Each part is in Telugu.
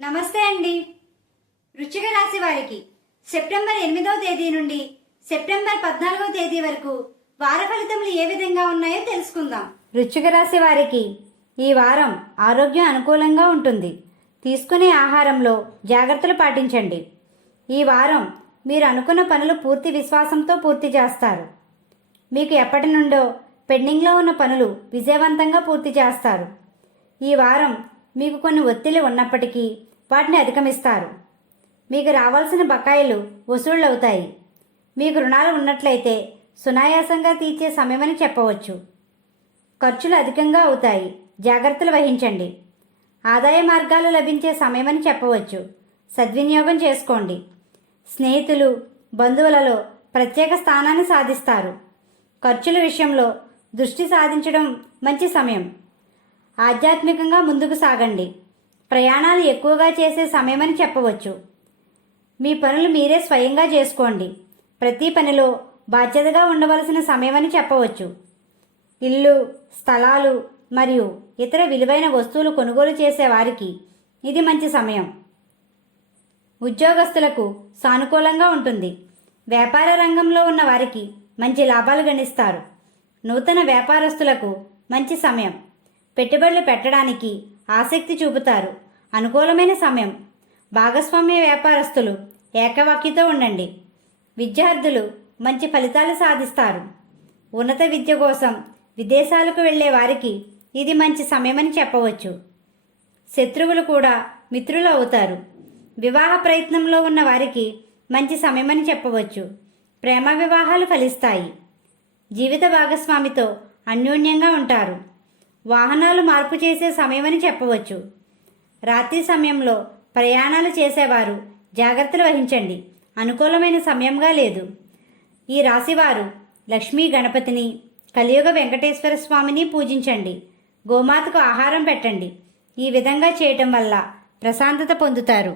నమస్తే అండి. వృచ్చిక రాశి వారికి సెప్టెంబర్ ఎనిమిదవ తేదీ నుండి సెప్టెంబర్ పద్నాలుగవ తేదీ వరకు వార ఫలితములు ఏ విధంగా ఉన్నాయో తెలుసుకుందాం. వృచ్చిక రాశి వారికి ఈ వారం ఆరోగ్యం అనుకూలంగా ఉంటుంది. తీసుకునే ఆహారంలో జాగ్రత్తలు పాటించండి. ఈ వారం మీరు అనుకున్న పనులు పూర్తి విశ్వాసంతో పూర్తి చేస్తారు. మీకు ఎప్పటి నుండో పెండింగ్లో ఉన్న పనులు విజయవంతంగా పూర్తి చేస్తారు. ఈ వారం మీకు కొన్ని ఒత్తిళ్ళు ఉన్నప్పటికీ వాటిని అధిగమిస్తారు. మీకు రావాల్సిన బకాయిలు వసూళ్ళవుతాయి. మీకు రుణాలు ఉన్నట్లయితే సునాయాసంగా తీర్చే సమయమని చెప్పవచ్చు. ఖర్చులు అధికంగా అవుతాయి. జాగ్రత్తలు వహించండి. ఆదాయ మార్గాలు లభించే సమయమని చెప్పవచ్చు. సద్వినియోగం చేసుకోండి. స్నేహితులు బంధువులలో ప్రత్యేక స్థానాన్ని సాధిస్తారు. ఖర్చుల విషయంలో దృష్టి సాధించడం మంచి సమయం. ఆధ్యాత్మికంగా ముందుకు సాగండి. ప్రయాణాలు ఎక్కువగా చేసే సమయమని చెప్పవచ్చు. మీ పనులు మీరే స్వయంగా చేసుకోండి. ప్రతి పనిలో బాధ్యతగా ఉండవలసిన సమయమని చెప్పవచ్చు. ఇల్లు స్థలాలు మరియు ఇతర విలువైన వస్తువులు కొనుగోలు చేసే వారికి ఇది మంచి సమయం. ఉద్యోగస్తులకు సానుకూలంగా ఉంటుంది. వ్యాపార రంగంలో ఉన్న వారికి మంచి లాభాలు గణిస్తారు. నూతన వ్యాపారస్తులకు మంచి సమయం. పెట్టుబడులు పెట్టడానికి ఆసక్తి చూపుతారు. అనుకూలమైన సమయం. భాగస్వామ్య వ్యాపారస్తులు ఏకవాక్యతో ఉండండి. విద్యార్థులు మంచి ఫలితాలు సాధిస్తారు. ఉన్నత విద్య కోసం విదేశాలకు వెళ్ళే వారికి ఇది మంచి సమయమని చెప్పవచ్చు. శత్రువులు కూడా మిత్రులు అవుతారు. వివాహ ప్రయత్నంలో ఉన్న వారికి మంచి సమయమని చెప్పవచ్చు. ప్రేమ వివాహాలు ఫలిస్తాయి. జీవిత భాగస్వామితో అన్యోన్యంగా ఉంటారు. వాహనాలు మార్పు చేసే సమయమని చెప్పవచ్చు. రాత్రి సమయంలో ప్రయాణాలు చేసేవారు జాగ్రత్తలు వహించండి. అనుకూలమైన సమయంగా లేదు. ఈ రాశివారు లక్ష్మీ గణపతిని కలియుగ వెంకటేశ్వర స్వామిని పూజించండి. గోమాతకు ఆహారం పెట్టండి. ఈ విధంగా చేయటం వల్ల ప్రశాంతత పొందుతారు.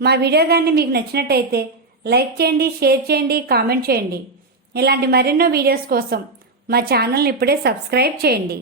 మా వీడియో కానీ మీకు నచ్చినట్టయితే లైక్ చేయండి షేర్ చేయండి కామెంట్ చేయండి. ఇలాంటి మరెన్నో వీడియోస్ కోసం మా ఛానల్ని ఇప్పుడే సబ్స్క్రైబ్ చేయండి.